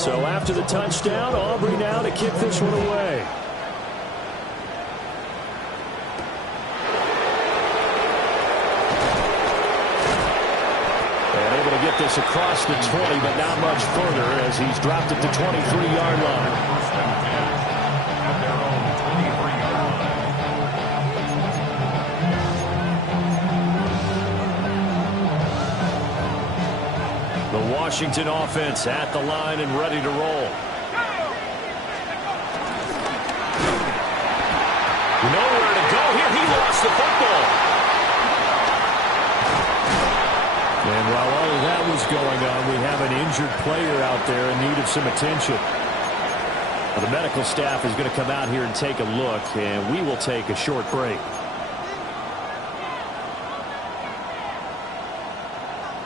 So after the touchdown, Aubrey now to kick this one away. And able to get this across the 20, but not much further as he's dropped it to 23-yard line. Washington offense at the line and ready to roll. Nowhere to go here. He lost the football. And while all of that was going on, we have an injured player out there in need of some attention. Well, the medical staff is going to come out here and take a look, and we will take a short break.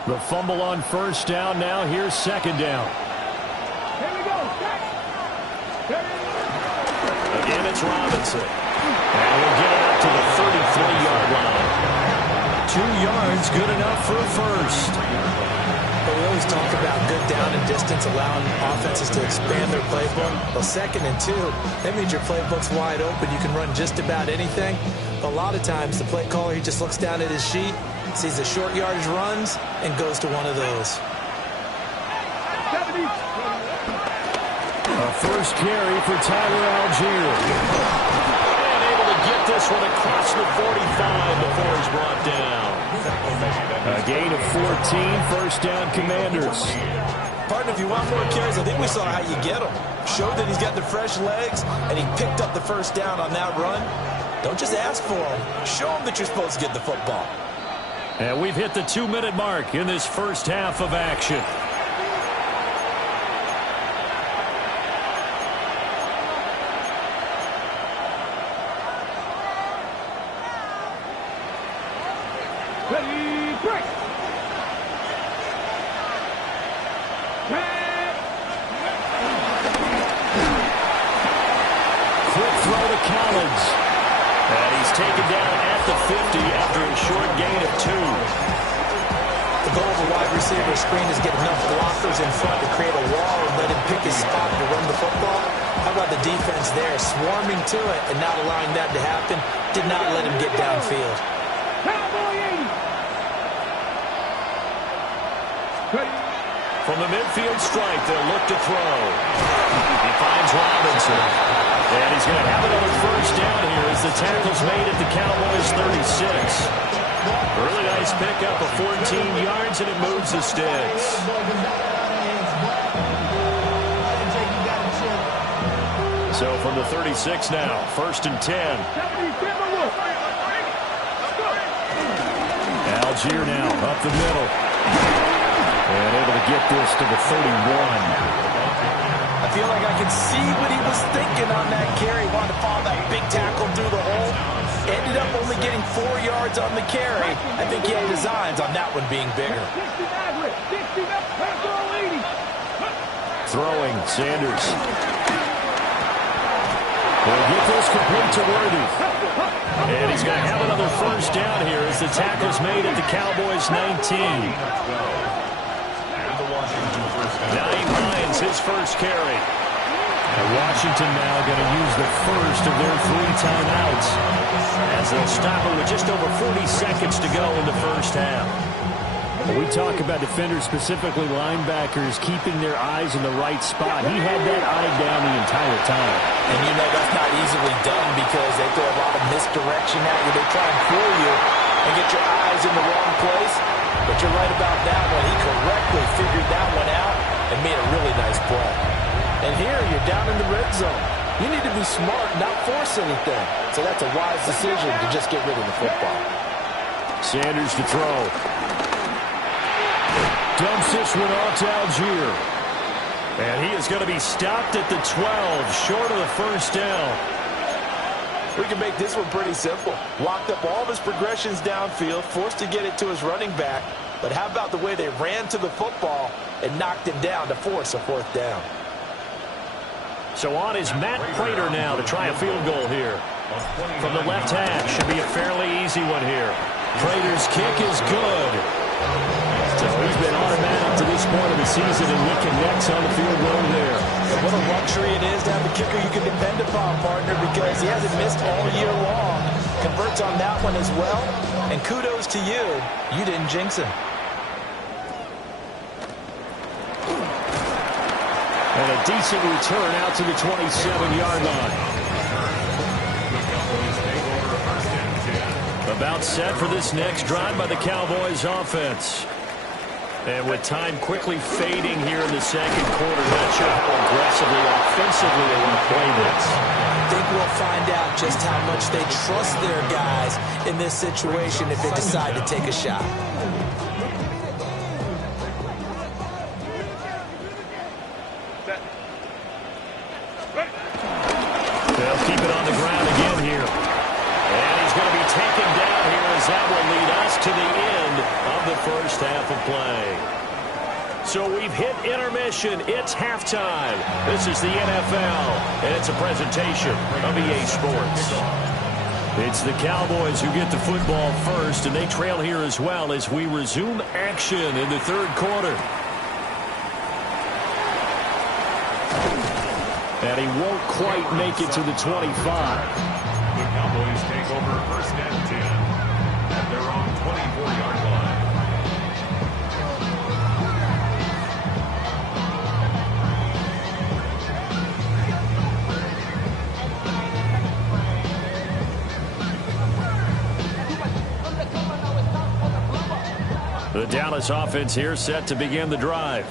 The fumble on first down. Now here's second down. Here we go. Again, it's Robinson. And we'll get it up to the 33-yard line. 2 yards, good enough for a first. But we always talk about good down and distance, allowing offenses to expand their playbook. Well, 2nd and 2, that means your playbook's wide open. You can run just about anything. But a lot of times, the play caller, he just looks down at his sheet, sees the short yardage runs, and goes to one of those. A first carry for Tyler Algier. And able to get this one across the 45 before he's brought down. A gain of 14, first down Commanders. Partner, if you want more carries, I think we saw how you get them. Showed that he's got the fresh legs, and he picked up the first down on that run. Don't just ask for them. Show them that you're supposed to get the football. And we've hit the 2-minute mark in this first half of action. Ready, break. Quick throw to Collins. And he's taken down at the 50 after a short gain of 2. The goal of a wide receiver screen is get enough blockers in front to create a wall and let him pick his spot to run the football. How about the defense there, swarming to it and not allowing that to happen? Did not let him get downfield. From the midfield stripe, they'll look to throw. He finds Robinson. And he's going to have another first down here as the tackle's made at the Cowboys' 36. Really nice pickup of 14 yards, and it moves the sticks. So from the 36 now, 1st and 10. Algier now up the middle. And able to get this to the 31. I feel like I can see what he was thinking on that carry. Wanted to follow that big tackle through the hole. Ended up only getting 4 yards on the carry. I think he had designs on that one being bigger. Throwing, Sanders. Will get this complete to Worthy. And he's going to have another first down here as the tackle's made at the Cowboys' 19. Nyheim Hines, his first carry. And Washington now going to use the first of their 3 timeouts as they'll stop it with just over 40 seconds to go in the first half. When we talk about defenders, specifically linebackers, keeping their eyes in the right spot. He had that eye down the entire time. And you know that's not easily done because they throw a lot of misdirection at you. They try and fool you and get your eyes in the wrong place. But you're right about that one. He correctly figured that one out and made a really nice play. And here you're down in the red zone. You need to be smart, not force anything. So that's a wise decision to just get rid of the football. Sanders to throw. Dumps this one off to Algier. And he is going to be stopped at the 12, short of the first down. We can make this one pretty simple. Locked up all of his progressions downfield, forced to get it to his running back. But how about the way they ran to the football and knocked him down to force a 4th down? So on is Matt Prater now to try a field goal here. From the left hash, should be a fairly easy one here. Prater's kick is good. So he's been automatic to this point of the season, and he connects on the field goal there. And what a luxury it is to have a kicker you can depend upon, partner, because he hasn't missed all year long. Converts on that one as well. And kudos to you. You didn't jinx him. And a decent return out to the 27-yard line. About set for this next drive by the Cowboys offense. And with time quickly fading here in the second quarter, not sure how aggressively, offensively they want to play this. I think we'll find out just how much they trust their guys in this situation if they decide to take a shot. They'll keep it on the ground again here. And he's going to be taken down here as that will lead us to the end of the first half of play. So we've hit intermission. It's halftime. This is the NFL, and it's a presentation of EA Sports. It's the Cowboys who get the football first, and they trail here as well as we resume action in the third quarter. And he won't quite make it to the 25. The Cowboys take over first and 10 at their own 24-yard line. The Dallas offense here set to begin the drive.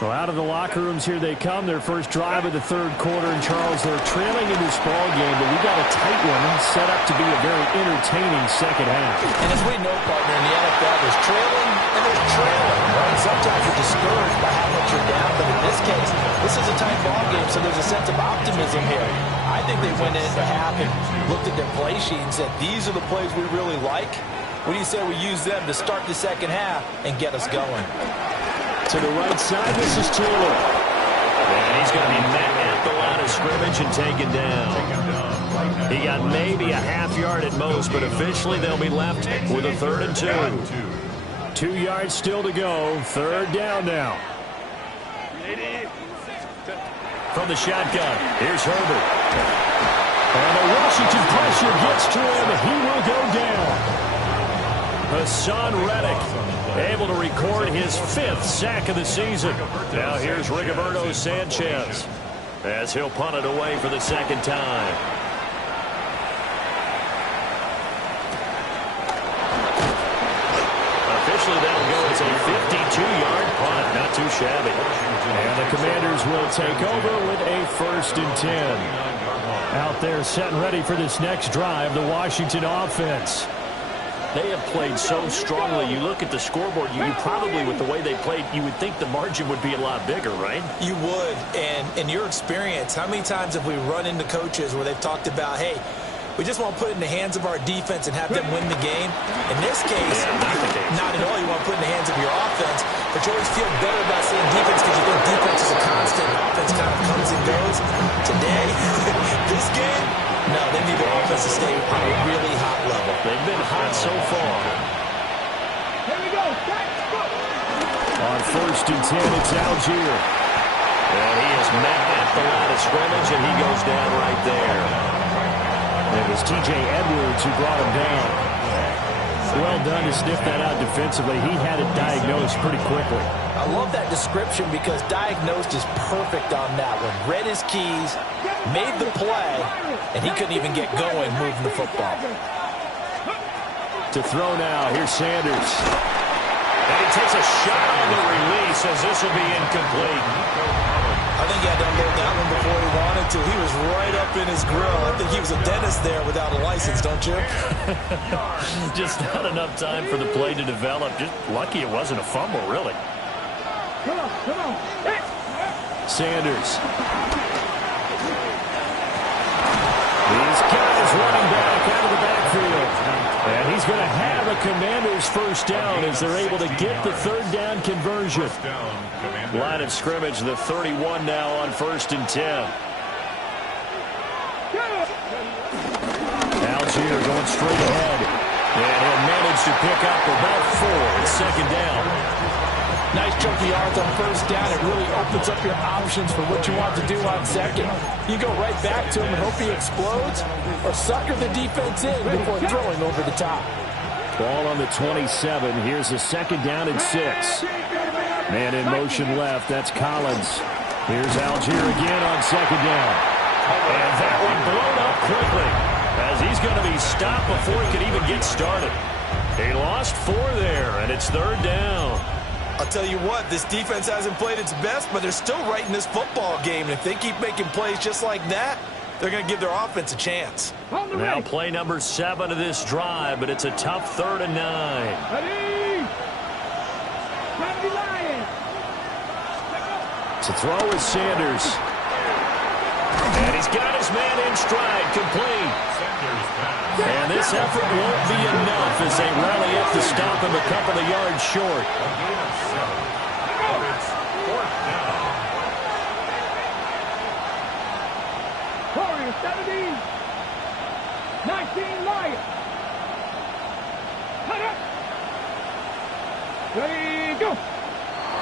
Well, out of the locker rooms here they come. Their first drive of the third quarter. And, Charles, they're trailing in this ball game, but we got a tight one set up to be a very entertaining second half. And as we know, partner, in the NFL, there's trailing and there's trailing. Right? Sometimes you're discouraged by how much you're down, but in this case, this is a tight ball game, so there's a sense of optimism here. I think they went into half and looked at their play sheet and said, these are the plays we really like. What do you say we use them to start the second half and get us going? To the right side, this is Taylor. And he's going to be met at the line of scrimmage and taken down. He got maybe a half yard at most, but officially they'll be left with a 3rd and 2. 2 yards still to go. Third down now. From the shotgun, here's Herbert. And the Washington pressure gets to him. He will go down. Hassan Reddick able to record his 5th sack of the season. Now here's Rigoberto Sanchez as he'll punt it away for the second time. Officially that'll go as a 52-yard punt. Not too shabby. And the Commanders will take over with a 1st and 10. Out there set and ready for this next drive, the Washington offense. They have played so strongly. You look at the scoreboard, you probably, with the way they played, you would think the margin would be a lot bigger, right? You would. And in your experience, how many times have we run into coaches where they've talked about, hey, we just want to put it in the hands of our defense and have them win the game? In this case, not at all. You want to put it in the hands of your offense, but you always feel better about saying defense because you think defense is a constant. Offense kind of comes and goes. Today, this game, no, they need their offense to stay on a really hot level. They've been hot so far. Here we go. On 1st and 10, it's Algier. And he is met at the line of scrimmage, and he goes down right there. It was T.J. Edwards who brought him down. Well done to sniff that out defensively. He had it diagnosed pretty quickly. I love that description because diagnosed is perfect on that one. Read his keys, made the play, and he couldn't even get going moving the football. To throw now, here's Sanders. And he takes a shot on the release as this will be incomplete. I think he had to unload that one before he wanted to. He was right up in his grill. I think he was a dentist there without a license, don't you? Just not enough time for the play to develop. Just lucky it wasn't a fumble, really. Come on. Hey. Sanders. He's got his running back out of the backfield. And he's going to have a Commanders first down as they're able to get the 3rd down conversion. Line of scrimmage, the 31 now on 1st and 10. Algier going straight ahead. And he'll manage to pick up about 4. It's 2nd down. Nice chunk of yards on first down. It really opens up your options for what you want to do on second. You go right back to him and hope he explodes, or sucker the defense in before throwing over the top. Ball on the 27. Here's a second down and 6. Man in motion left. That's Collins. Here's Algier again on second down. And that one blown up quickly as he's going to be stopped before he could even get started. He lost 4 there, and it's third down. I'll tell you what, this defense hasn't played its best, but they're still right in this football game. And if they keep making plays just like that, they're going to give their offense a chance. Now play number 7 of this drive, but it's a tough 3rd and 9. Ready? To throw is Sanders. And he's got his man in stride, complete. And this effort won't be enough as they rally up to stop him a couple of yards short. Warriors 17. 19 Lions. Cut up. Ready, go.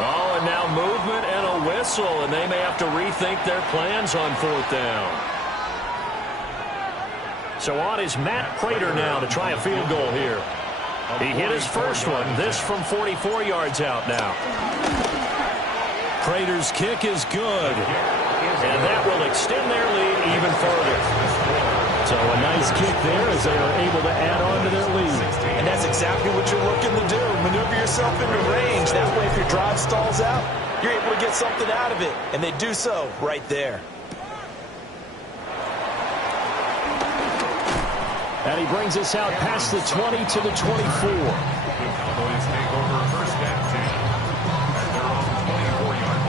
Oh, and now movement and a whistle, and they may have to rethink their plans on 4th down. So on is Matt Prater now to try a field goal here. He hit his first one. This from 44 yards out now. Prater's kick is good. And that will extend their lead even further. So a nice kick there as they are able to add on to their lead. And that's exactly what you're looking to do. Maneuver yourself into range. That way if your drive stalls out, you're able to get something out of it. And they do so right there. And he brings us out past the 20 to the 24. The Cowboys take over first and 10 at their own 24-yard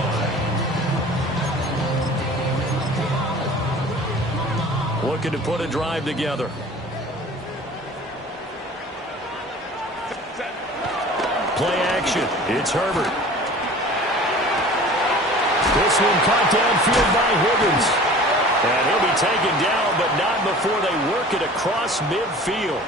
line. Looking to put a drive together. Play action. It's Herbert. This one caught downfield by Higgins. And he'll be taken down, but not before they work it across midfield.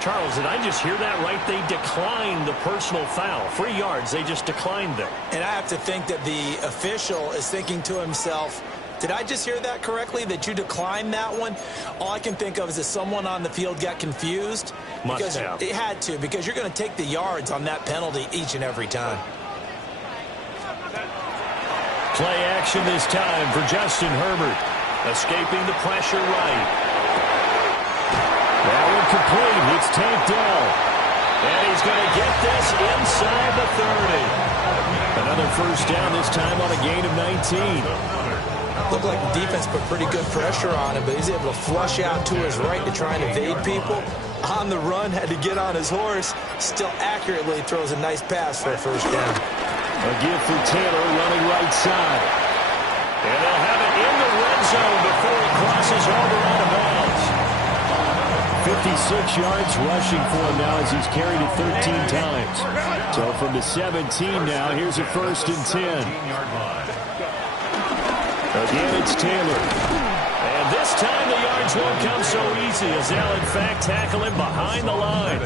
Charles, did I just hear that right? They declined the personal foul. 3 yards, they just declined them. And I have to think that the official is thinking to himself, did I just hear that correctly, that you declined that one? All I can think of is that someone on the field got confused. Must have. It had to, because you're going to take the yards on that penalty each and every time. Play action this time for Justin Herbert. Escaping the pressure right. That one complete. It's tanked down. And he's going to get this inside the 30. Another first down, this time on a gain of 19. Looked like the defense put pretty good pressure on him, but he's able to flush out to his right to try and evade people. On the run, had to get on his horse. Still accurately throws a nice pass for a first down. A give for Taylor running right side. And they'll have it in the red zone before he crosses over out of bounds. 56 yards rushing for him now as he's carried it 13 times. So from the 17 now, here's a 1st and 10. Again, it's Taylor. And this time the yards won't come so easy as they'll, in fact, tackle him behind the line.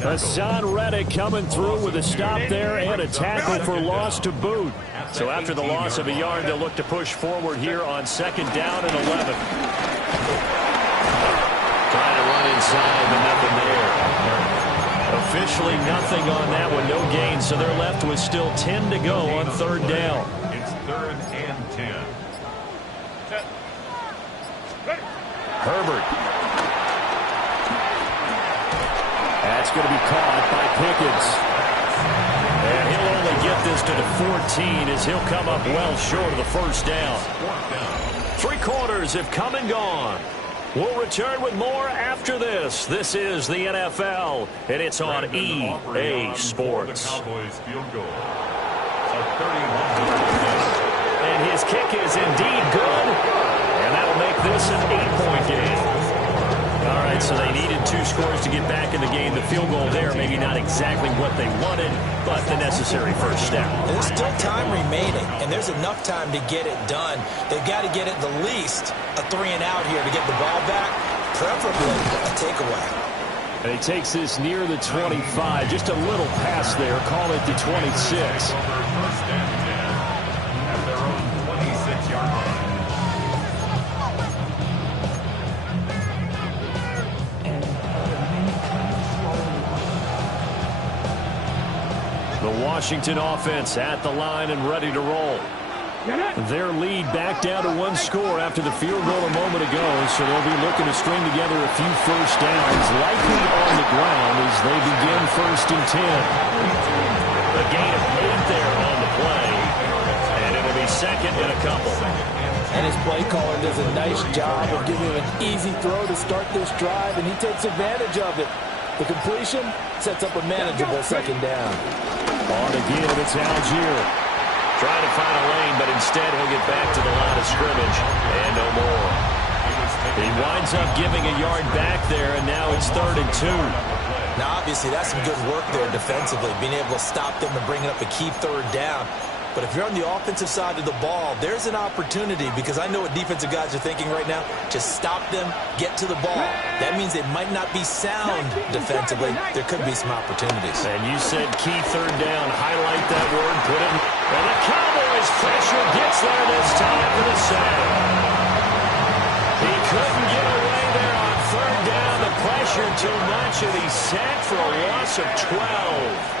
Hassan Reddick coming through with a stop there and a tackle for loss to boot. So after the loss of a yard, they'll look to push forward here on 2nd down and 11. Trying to run inside, but nothing there. Officially nothing on that one, no gain, so they're left with still 10 to go on 3rd down. It's 3rd and 10. Herbert. That's going to be caught by Pickens. And he'll only get this to the 14 as he'll come up well short of the first down. 3 quarters have come and gone. We'll return with more after this. This is the NFL, and it's on EA Sports. Cowboys field goal. And his kick is indeed good, and that'll make this an 8-point game. All right, so they needed 2 scores to get back in the game. The field goal there, maybe not exactly what they wanted, but the necessary first step. There's still time remaining, and there's enough time to get it done. They've got to get it the least a 3-and-out here to get the ball back, preferably a takeaway. And he takes this near the 25. Just a little pass there. Call it the 26. Over first and 10 at their own 26-yard line. The Washington offense at the line and ready to roll. Their lead back down to one score after the field goal a moment ago, so they'll be looking to string together a few first downs, likely on the ground as they begin 1st and 10. The gain of 8 there on the play, and it'll be 2nd and a couple. And his play caller does a nice job of giving him an easy throw to start this drive, and he takes advantage of it. The completion sets up a manageable 2nd down. On again, it's Algier. Trying to find a lane, but instead he'll get back to the line of scrimmage and no more. He winds up giving a yard back there, and now it's 3rd and 2. Now, obviously, that's some good work there defensively, being able to stop them and bring up a key 3rd down. But if you're on the offensive side of the ball, there's an opportunity, because I know what defensive guys are thinking right now. Just stop them, get to the ball. That means they might not be sound defensively. There could be some opportunities. And you said key 3rd down. Highlight that word. Put it. And the Cowboys pressure gets there this time for the sack. He couldn't get away there on 3rd down. The pressure too much, and he's sacked for a loss of 12.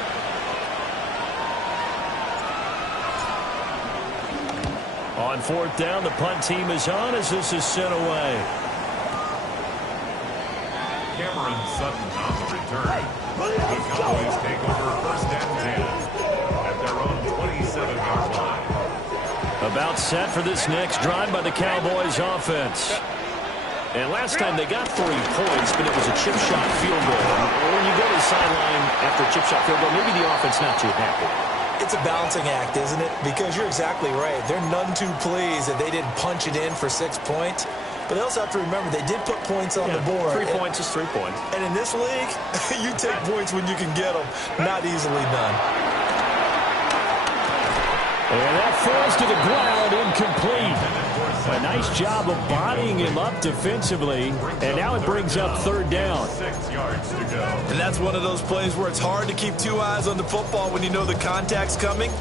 On 4th down, the punt team is on as this is sent away. Cameron Sutton on the return. The Cowboys take over 1st and 10 at their own 27-yard line. About set for this next drive by the Cowboys offense. And last time they got 3 points, but it was a chip shot field goal. When you go to the sideline after a chip shot field goal, maybe the offense not too happy. It's a balancing act, isn't it? Because you're exactly right. They're none too pleased that they didn't punch it in for 6 points. But they also have to remember they did put points on the board. 3 points is 3 points. And in this league, you take points when you can get them. Not easily done. And that falls to the ground, incomplete. A nice job of bodying him up defensively. And now it brings up 3rd down. 6 yards to go. And that's one of those plays where it's hard to keep 2 eyes on the football when you know the contact's coming,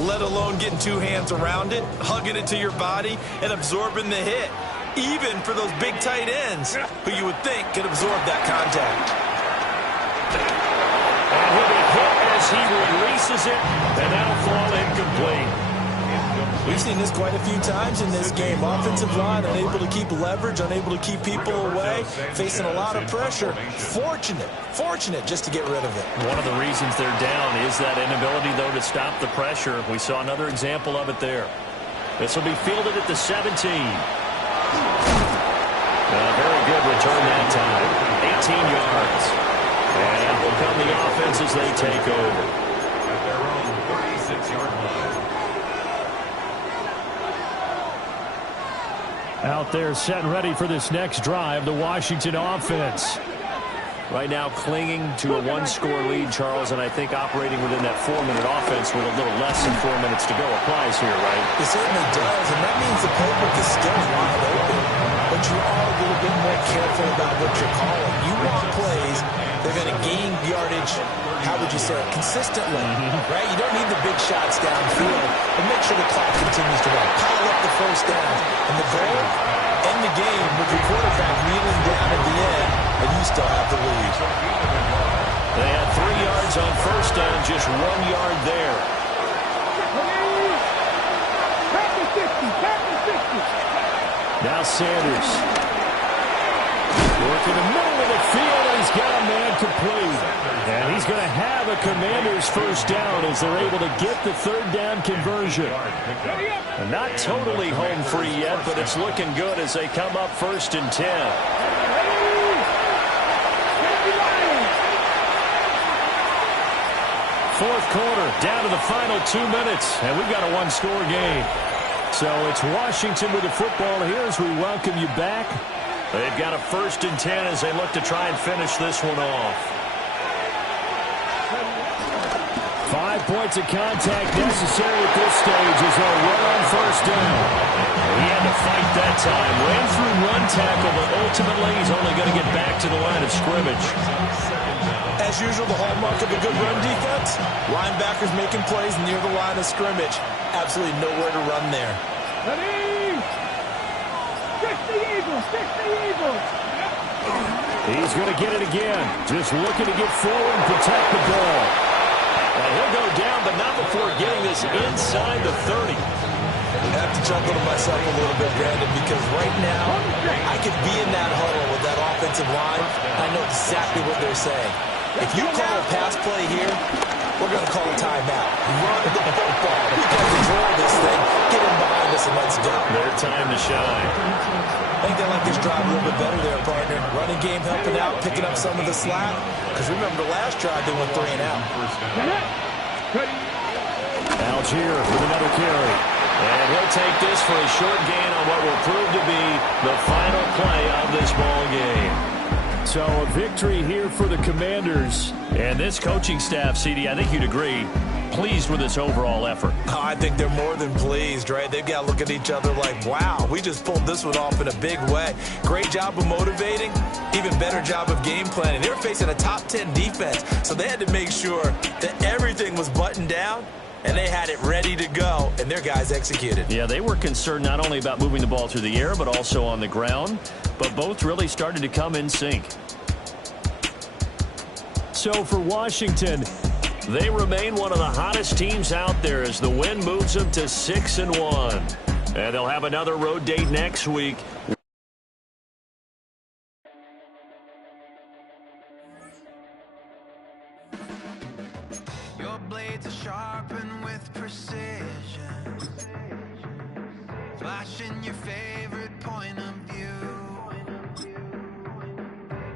let alone getting 2 hands around it, hugging it to your body, and absorbing the hit. Even for those big tight ends who you would think could absorb that contact. And he'll be hit as he releases it, and that'll fall incomplete. We've seen this quite a few times in this game. Offensive line unable to keep leverage, unable to keep people away, facing a lot of pressure. Fortunate just to get rid of it. One of the reasons they're down is that inability, though, to stop the pressure. We saw another example of it there. This will be fielded at the 17. Very good return that time. 18 yards. And will come the offense as they take over. At their own 36-yard line. Out there set and ready for this next drive, the Washington offense. Right now clinging to a 1-score lead, Charles, and I think operating within that 4-minute offense with a little less than 4 minutes to go applies here, right? It certainly does, and that means the playbook is still wide open. But you are a little bit more careful about what you're calling. You want plays that are going to gain yardage, how would you say it, consistently, right? You don't need the big shots downfield, but make sure the clock continues to run. Pile up the first down. And the goal, end the game with your quarterback kneeling down at the end, and you still have the lead. They had 3 yards on first down, just 1 yard there. Now Sanders. Working the middle of the field, and he's got a man complete. And he's going to have a Commander's first down as they're able to get the 3rd down conversion. And not totally home free yet, but it's looking good as they come up 1st and 10. Fourth quarter, down to the final 2 minutes, and we've got a 1-score game. So it's Washington with the football here as we welcome you back. They've got a 1st and 10 as they look to try and finish this one off. points of contact necessary at this stage as they'll run on first down. He had to fight that time. Ran through one tackle, but ultimately he's only going to get back to the line of scrimmage. As usual, the hallmark of a good run defense, linebackers making plays near the line of scrimmage. Absolutely nowhere to run there. Ready? Stick the Eagles! Stick the Eagles! He's going to get it again. Just looking to get forward and protect the ball. And he'll go down, but not before getting this inside the 30. I have to chuckle to myself a little bit, Brandon, because right now I could be in that huddle with that offensive line. I know exactly what they're saying. If you call a pass play here, we're going to call a timeout. Run the football. We can control this thing. Get in behind us and let's go. Their time to shine. I think they like this drive a little bit better there, partner. Running game helping out, picking up some of the slack. Because remember, the last drive they went 3 and out. Algier with another carry. And he'll take this for a short gain on what will prove to be the final play of this ball game. So a victory here for the Commanders. And this coaching staff, CD, I think you'd agree, pleased with this overall effort. I think they're more than pleased, right? They've got to look at each other like, wow, we just pulled this one off in a big way. Great job of motivating, even better job of game planning. They were facing a top 10 defense, so they had to make sure that everything was buttoned down, and they had it ready to go, and their guys executed. Yeah, they were concerned not only about moving the ball through the air, but also on the ground, but both really started to come in sync. So for Washington, they remain one of the hottest teams out there as the win moves them to 6-1. And they'll have another road date next week. Your blades are sharpened with precision, flashing your favorite point of view.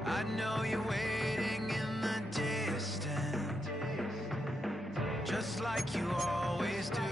I know you're waiting in the distance, just like you always do.